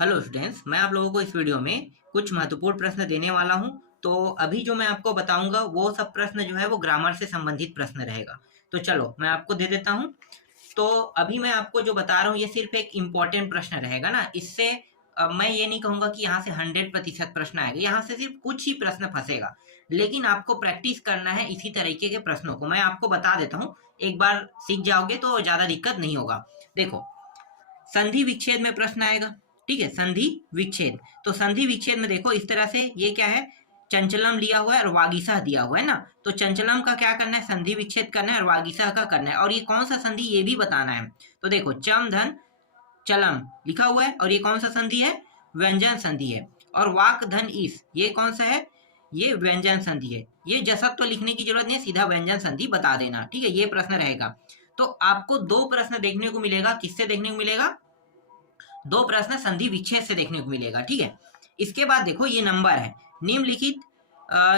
Hello students, मैं आप लोगों को इस वीडियो में कुछ महत्वपूर्ण प्रश्न देने वाला हूं। तो अभी जो मैं आपको बताऊंगा वो सब प्रश्न जो है वो ग्रामर से संबंधित प्रश्न रहेगा। तो चलो मैं आपको दे देता हूं। तो अभी मैं आपको जो बता रहा हूँ ये सिर्फ एक इम्पोर्टेंट प्रश्न रहेगा ना। इससे मैं ये नहीं कहूंगा कि यहाँ से 100% प्रश्न आएगा, यहाँ से सिर्फ कुछ ही प्रश्न फंसेगा। लेकिन आपको प्रैक्टिस करना है इसी तरीके के प्रश्नों को। मैं आपको बता देता हूँ, एक बार सीख जाओगे तो ज्यादा दिक्कत नहीं होगा। देखो, संधि विच्छेद में प्रश्न आएगा। ठीक है, संधि विच्छेद। तो संधि विच्छेद में देखो इस तरह से, ये क्या है, चंचलम लिया हुआ है और वागीसा दिया हुआ है ना। तो चंचलम का क्या करना है, संधि विच्छेद करना है, और वागीसा का करना है। और ये कौन सा संधि ये भी बताना है। तो देखो, चम धन चलम लिखा हुआ है और ये कौन सा संधि है, व्यंजन संधि है। और वाक धन ईस ये कौन सा है, ये व्यंजन संधि है। ये जसत्व तो लिखने की जरूरत नहीं, सीधा व्यंजन संधि बता देना। ठीक है, ये प्रश्न रहेगा। तो आपको दो प्रश्न देखने को मिलेगा। किससे देखने को मिलेगा, दो प्रश्न संधि विच्छेद से देखने को मिलेगा। ठीक है, इसके बाद देखो ये नंबर है निम्नलिखित।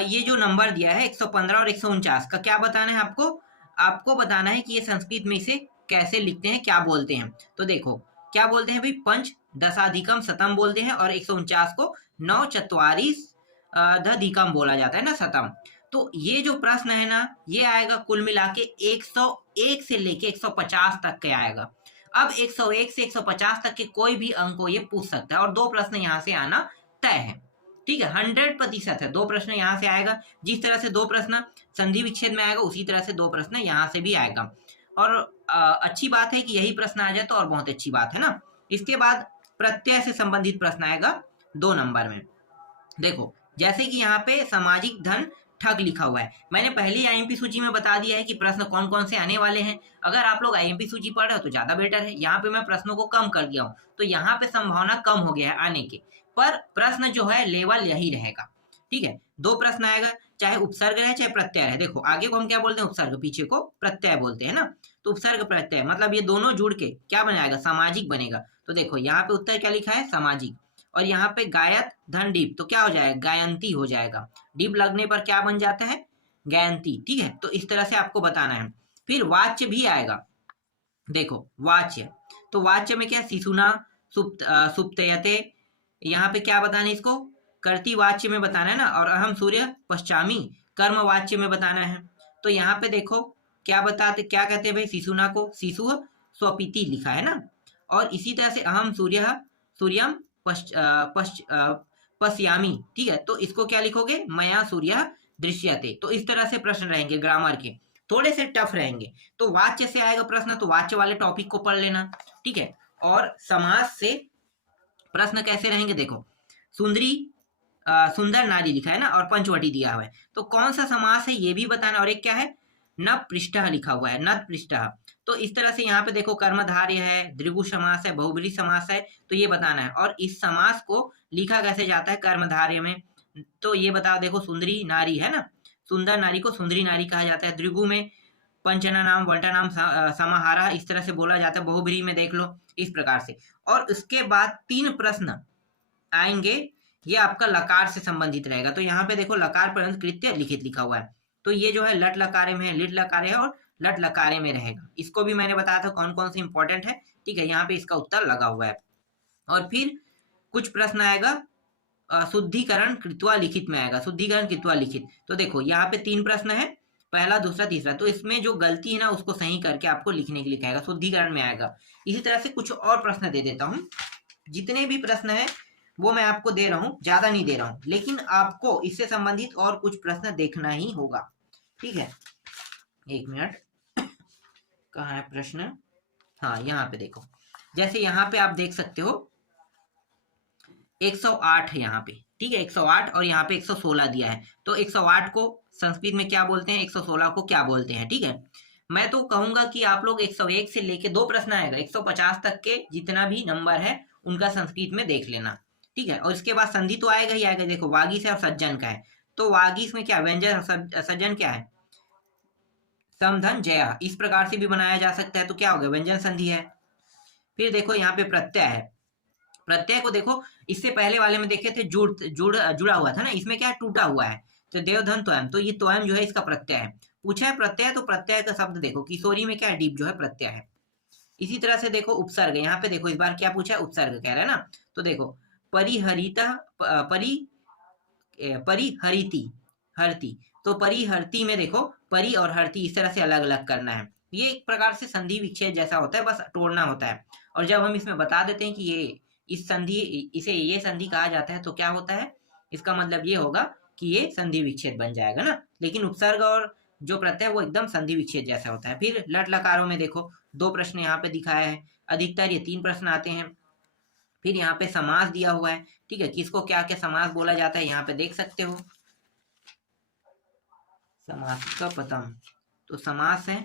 ये जो नंबर दिया है 115 और 149 का क्या बताना है आपको। आपको बताना है कि ये संस्कृत में इसे कैसे लिखते हैं, क्या बोलते हैं। तो देखो क्या बोलते हैं भाई, पंच दशाधिकम शतम बोलते हैं, और 149 को नौ चत्वारिश अधिकम बोला जाता है ना, शतम। तो ये जो प्रश्न है ना, ये आएगा कुल मिला के 101 से लेके 150 तक के आएगा। अब 101 से 150 तक के कोई भी अंक को ये पूछ सकता है, और दो प्रश्न यहाँ से आना तय है। ठीक है, 100% है, दो प्रश्न यहाँ से आएगा। जिस तरह से दो प्रश्न संधि विच्छेद में आएगा उसी तरह से दो प्रश्न यहाँ से भी आएगा। और अच्छी बात है कि यही प्रश्न आ जाए तो और बहुत अच्छी बात है ना। इसके बाद प्रत्यय से संबंधित प्रश्न आएगा 2 नंबर में। देखो, जैसे कि यहाँ पे सामाजिक धन ठग लिखा हुआ है। मैंने पहले आईएमपी सूची में बता दिया है कि प्रश्न कौन कौन से आने वाले हैं। अगर आप लोग आईएमपी सूची पढ़ रहे हो तो ज्यादा बेटर है। यहाँ पे मैं प्रश्नों को कम कर दिया हूँ, तो यहाँ पे संभावना कम हो गया है आने की। पर प्रश्न जो है लेवल यही रहेगा। ठीक है, दो प्रश्न आएगा, चाहे उपसर्ग रहे चाहे प्रत्यय रहे। देखो आगे को हम क्या बोलते हैं, उपसर्ग, पीछे को प्रत्यय बोलते हैं ना। तो उपसर्ग प्रत्यय मतलब ये दोनों जुड़ के क्या बनाएगा, सामाजिक बनेगा। तो देखो यहाँ पे उत्तर क्या लिखा है, सामाजिक। और यहाँ पे गायत धन डीप तो क्या हो जाएगा, गायंती हो जाएगा। डीप लगने पर क्या बन जाता है, गायंती। ठीक है, तो इस तरह से आपको बताना है। फिर वाच्य भी आएगा। देखो वाच्य, तो वाच्य में क्या, शिशुना सुप्तयते, यहाँ पे क्या बताना है, इसको कर्ती वाच्य में बताना है ना। और अहम सूर्य पश्चामी कर्म वाच्य में बताना है। तो यहाँ पे देखो क्या बताते, क्या कहते हैं भाई, शिशुना को शिशु स्वपीति लिखा है ना। और इसी तरह से अहम सूर्य सूर्यम पश्यामी। ठीक है, तो इसको क्या लिखोगे, मया सूर्य दृश्यते। तो इस तरह से प्रश्न रहेंगे ग्रामर के, थोड़े से टफ रहेंगे। तो वाच्य से आएगा प्रश्न, तो वाच्य वाले टॉपिक को पढ़ लेना। ठीक है, और समास से प्रश्न कैसे रहेंगे, देखो सुंदरी सुंदर नारी लिखा है ना, और पंचवटी दिया हुआ है। तो कौन सा समास है ये भी बताना। और एक क्या है, न पृष्ठ लिखा हुआ है, न पृष्ठ। तो इस तरह से यहाँ पे देखो कर्मधारय है, द्विगु समास है, बहुब्री समास है, तो ये बताना है। और इस समास को लिखा कैसे जाता है कर्मधारय में, तो ये बताओ। देखो सुंदरी नारी है ना, सुंदर नारी को सुंदरी नारी कहा जाता है। द्विगु में पंचना नाम वंटा नाम समाहारा इस तरह से बोला जाता है। बहुब्री में देख लो इस प्रकार से। और उसके बाद 3 प्रश्न आएंगे, ये आपका लकार से संबंधित रहेगा। तो यहाँ पे देखो लकार पर्यंत कृत्य लिखित लिखा हुआ है। तो ये जो है लट लकारे में है, लिट लकारे है, और लट लकारे में रहेगा। इसको भी मैंने बताया था कौन कौन से इंपॉर्टेंट है। ठीक है, यहाँ पे इसका उत्तर लगा हुआ है। और फिर कुछ प्रश्न आएगा शुद्धिकरण कृत्वा लिखित में आएगा, शुद्धिकरण कृत्वा लिखित। तो देखो यहाँ पे 3 प्रश्न है, पहला दूसरा तीसरा। तो इसमें जो गलती है ना उसको सही करके आपको लिखने के लिए कहेगा, शुद्धिकरण में आएगा। इसी तरह से कुछ और प्रश्न दे देता हूँ। जितने भी प्रश्न है वो मैं आपको दे रहा हूँ, ज्यादा नहीं दे रहा हूँ, लेकिन आपको इससे संबंधित और कुछ प्रश्न देखना ही होगा। ठीक है, एक मिनट, कहाँ है प्रश्न, हाँ यहाँ पे देखो। जैसे यहाँ पे आप देख सकते हो 108 है यहाँ पे। ठीक है, 108 और यहाँ पे 116 दिया है। तो 108 को संस्कृत में क्या बोलते हैं, 116 को क्या बोलते हैं। ठीक है, मैं तो कहूंगा कि आप लोग 101 से लेके 2 प्रश्न आएगा 150 तक के जितना भी नंबर है उनका संस्कृत में देख लेना। ठीक है, और इसके बाद संधि तो आएगा ही आएगा। देखो वागीस है और सज्जन का है। तो वागीस में क्या, व्यंजन, सज्जन क्या है, समधन जया, इस प्रकार से भी बनाया जा सकता है। तो क्या हो गया, व्यंजन संधि है। फिर देखो यहाँ पे प्रत्यय है। प्रत्यय को देखो, इससे पहले वाले में देखे थे जुड़ा हुआ था ना, इसमें क्या टूटा हुआ है। तो देवधन त्वयं, तो ये त्वयं जो है इसका प्रत्यय है। पूछा है प्रत्यय, तो प्रत्यय का शब्द देखो, किशोरी में क्या है, डीप जो है प्रत्यय है। इसी तरह से देखो उपसर्ग, यहाँ पे देखो इस बार क्या पूछा है, उपसर्ग कह रहा है ना। तो देखो परिहरिता, परिहरिति, हरती, तो परिहरती में देखो परि और हरती इस तरह से अलग अलग करना है। ये एक प्रकार से संधि विच्छेद जैसा होता है, बस तोड़ना होता है। और जब हम इसमें बता देते हैं कि ये इस संधि, इसे ये संधि कहा जाता है, तो क्या होता है, इसका मतलब ये होगा कि ये संधि विच्छेद बन जाएगा ना। लेकिन उपसर्ग और जो प्रत्यय वो एकदम संधि विच्छेद जैसा होता है। फिर लट लकारों में देखो 2 प्रश्न यहाँ पे दिखाया है, अधिकतर ये 3 प्रश्न आते हैं। फिर यहाँ पे समास दिया हुआ है, ठीक है, किसको क्या क्या समास बोला जाता है यहाँ पे देख सकते हो, समास का पतम, तो समास है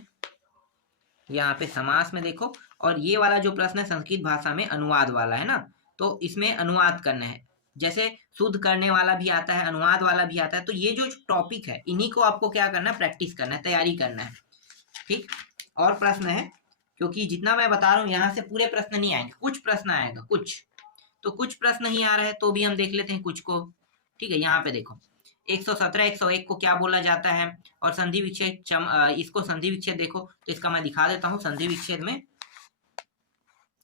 यहाँ पे, समास में देखो। और ये वाला जो प्रश्न है संस्कृत भाषा में अनुवाद वाला है ना, तो इसमें अनुवाद करना है। जैसे शुद्ध करने वाला भी आता है, अनुवाद वाला भी आता है। तो ये जो टॉपिक है इन्हीं को आपको क्या करना है, प्रैक्टिस करना है, तैयारी करना है, ठीक। और प्रश्न है, क्योंकि जितना मैं बता रहा हूँ यहाँ से पूरे प्रश्न नहीं आएंगे, कुछ प्रश्न आएगा, कुछ तो कुछ प्रश्न नहीं आ रहा है तो भी हम देख लेते हैं कुछ को, ठीक है। यहाँ पे देखो 117 101 को क्या बोला जाता है, और संधि विच्छेद, इसको संधि विच्छेद देखो, तो इसका मैं दिखा देता हूँ संधि विच्छेद में।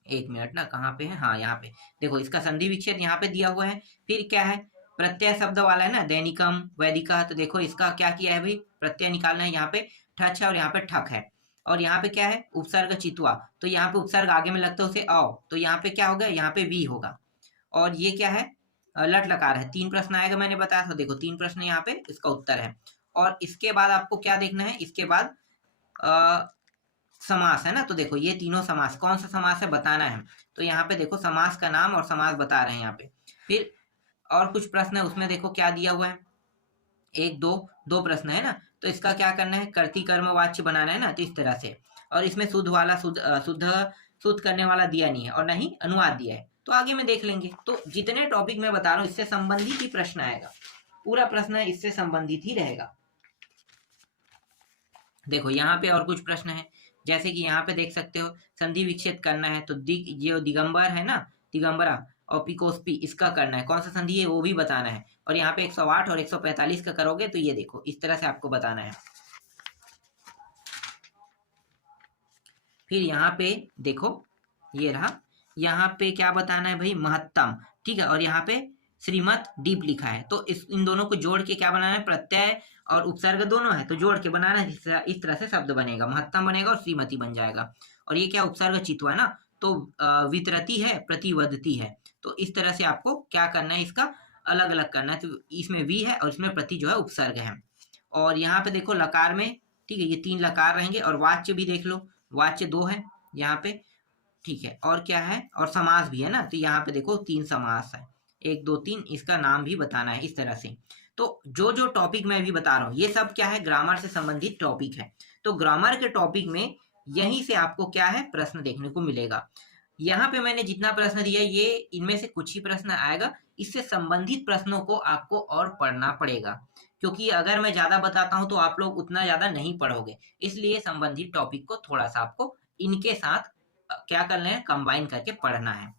एक मिनट ना, कहाँ पे है, हाँ यहाँ पे देखो, इसका संधि विच्छेद यहाँ पे दिया हुआ है। फिर क्या है, प्रत्यय शब्द वाला है ना, दैनिकम वैदिका, तो देखो इसका क्या किया है भाई, प्रत्यय निकालना है। यहाँ पे ठच है और यहाँ पे ठक है, और यहाँ पे क्या है, उपसर्ग चितवा, तो यहाँ पे उपसर्ग आगे में लगता है उसे अ, तो यहाँ पे क्या होगा, यहाँ पे वी होगा। और ये क्या है, लट लकार है। 3 प्रश्न आएगा, मैंने बताया था, देखो 3 प्रश्न यहाँ पे इसका उत्तर है। और इसके बाद आपको क्या देखना है, इसके बाद समास है ना, तो देखो ये तीनों समास, कौन सा समास है बताना है। तो यहाँ पे देखो समास का नाम और समास बता रहे हैं यहाँ पे। फिर और कुछ प्रश्न है, उसमें देखो क्या दिया हुआ है, 1 2 2 प्रश्न है ना, तो इसका क्या करना है, कर्ती कर्म वाच्य बनाना है ना, तो इस तरह से। और इसमें शुद्ध वाला, शुद्ध करने वाला दिया नहीं है, और ना ही अनुवाद दिया है, तो आगे में देख लेंगे। तो जितने टॉपिक मैं बता रहा हूँ इससे संबंधित ही प्रश्न आएगा, पूरा प्रश्न इससे संबंधित ही रहेगा। देखो यहाँ पे और कुछ प्रश्न है, जैसे कि यहाँ पे देख सकते हो, संधि विच्छेद करना है, तो जो दिगंबर है ना, दिगंबरा और पिकोस्पी, इसका करना है, कौन सा संधि है वो भी बताना है। और यहाँ पे 108 और 145 का करोगे तो ये देखो इस तरह से आपको बताना है। फिर यहाँ पे देखो, ये रहा, यहाँ पे क्या बताना है भाई, महत्तम, ठीक है। और यहाँ पे श्रीमत डीप लिखा है, तो इन दोनों को जोड़ के क्या बनाना है, प्रत्यय और उपसर्ग दोनों है, तो जोड़ के बनाना है, इस तरह से शब्द बनेगा, महत्तम बनेगा और श्रीमती बन जाएगा। और ये क्या, उपसर्ग चित्वा है ना, तो वितरती है, प्रतिवदती है, तो इस तरह से आपको क्या करना है, इसका अलग अलग करना है। तो इसमें वी है और इसमें प्रति जो है उपसर्ग है। और यहाँ पे देखो लकार में, ठीक है, ये 3 लकार रहेंगे। और वाच्य भी देख लो, वाच्य 2 है यहाँ पे, ठीक है। और क्या है, और समास भी है ना, तो यहाँ पे देखो 3 समास है, 1 2 3, इसका नाम भी बताना है इस तरह से। तो जो जो टॉपिक मैं अभी बता रहा हूँ ये सब क्या है, ग्रामर से संबंधित टॉपिक है। तो ग्रामर के टॉपिक में यहीं से आपको क्या है, प्रश्न देखने को मिलेगा। यहाँ पे मैंने जितना प्रश्न दिया ये इनमें से कुछ ही प्रश्न आएगा, इससे संबंधित प्रश्नों को आपको और पढ़ना पड़ेगा, क्योंकि अगर मैं ज्यादा बताता हूँ तो आप लोग उतना ज्यादा नहीं पढ़ोगे, इसलिए संबंधित टॉपिक को थोड़ा सा आपको इनके साथ क्या करना है, कंबाइन करके पढ़ना है।